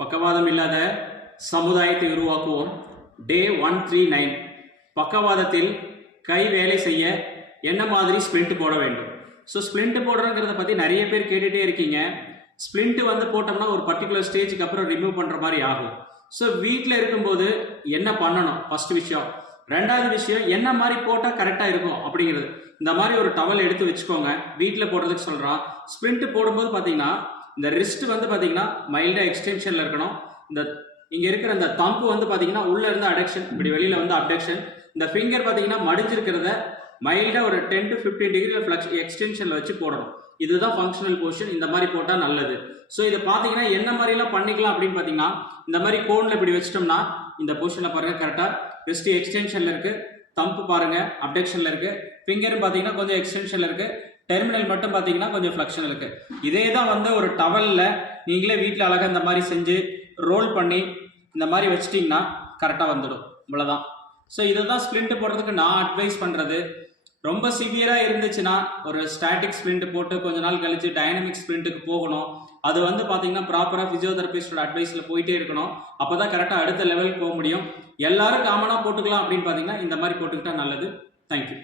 பக்கவாதம் இல்லாத சமுதாயத்தை உருவாக்குவோம். டே ஒன் த்ரீ நைன் பக்கவாதத்தில் கை வேலை செய்ய என்ன மாதிரி ஸ்ப்ளிண்ட் போட வேண்டும்? ஸோ ஸ்ப்ளிண்ட் போடுறங்கிறத பற்றி நிறைய பேர் கேட்டுகிட்டே இருக்கீங்க. ஸ்ப்ளிண்ட் வந்து போட்டோம்னா ஒரு பர்டிகுலர் ஸ்டேஜுக்கு அப்புறம் ரிமூவ் பண்ணுற மாதிரி ஆகும். ஸோ வீட்டில் இருக்கும்போது என்ன பண்ணணும்? ஃபர்ஸ்ட் விஷயம். ரெண்டாவது விஷயம் என்ன மாதிரி போட்டால் கரெக்டாக இருக்கும் அப்படிங்கிறது. இந்த மாதிரி ஒரு டவல் எடுத்து வச்சுக்கோங்க. வீட்டில் போடுறதுக்கு சொல்கிறான் ஸ்ப்ரிண்ட் போடும்போது பார்த்தீங்கன்னா இந்த ரிஸ்ட் வந்து பார்த்தீங்கன்னா மைல்டாக எக்ஸ்டென்ஷனில் இருக்கணும். இந்த இங்கே இருக்கிற இந்த தம்பு வந்து பார்த்தீங்கன்னா உள்ளே இருந்து அடக்ஷன் இப்படி வெளியில் வந்து அப்டக்ஷன் இந்த ஃபிங்கர் பார்த்தீங்கன்னா மடிஞ்சிருக்கிறத மைல்டாக ஒரு ten to fifteen degree flex எக்ஸ்டென்ஷனில் வச்சு போடணும். இதுதான் ஃபங்க்ஷனல் பொசிஷன் இந்த மாதிரி போட்டால் நல்லது. ஸோ இதை பார்த்தீங்கன்னா என்ன மாதிரிலாம் பண்ணிக்கலாம் அப்படின்னு பார்த்தீங்கன்னா இந்த மாதிரி கோனில் இப்படி வச்சிட்டோம்னா இந்த பொசிஷனில் பாருங்கள் கரெக்டாக ரிஸ்ட் எக்ஸ்டென்ஷனில் இருக்குது தம்பு பாருங்கள் அப்டக்ஷனில் இருக்குது ஃபிங்கர் பார்த்தீங்கன்னா கொஞ்சம் எக்ஸ்டென்ஷனில் இருக்குது டெர்மினல் மட்டும் பார்த்தீங்கன்னா கொஞ்சம் ஃப்ளக்ஷன் இருக்குது இதே தான் வந்து ஒரு டவலில் நீங்களே வீட்டில் அழகாக இந்த மாதிரி செஞ்சு ரோல் பண்ணி இந்த மாதிரி வச்சிட்டிங்கன்னா கரெக்டாக வந்துடும். இவ்வளோதான் ஸோ இதை தான் ஸ்ப்ளிண்ட் போடுறதுக்கு நான் அட்வைஸ் பண்ணுறது ரொம்ப சிவியராக இருந்துச்சுன்னா ஒரு ஸ்டாட்டிக் ஸ்ப்ரிண்ட் போட்டு கொஞ்ச நாள் கழித்து டைனமிக் ஸ்ப்ரிண்ட்டுக்கு போகணும். அது வந்து பார்த்தீங்கன்னா ப்ராப்பராக ஃபிசியோதெரபிஸ்டோட அட்வைஸில் போயிட்டே இருக்கணும். அப்போ தான் கரெக்டாக அடுத்த லெவலுக்கு போக முடியும். எல்லாரும் காமனாக போட்டுக்கலாம் அப்படின்னு பார்த்தீங்கன்னா இந்த மாதிரி போட்டுக்கிட்டா நல்லது. தேங்க்யூ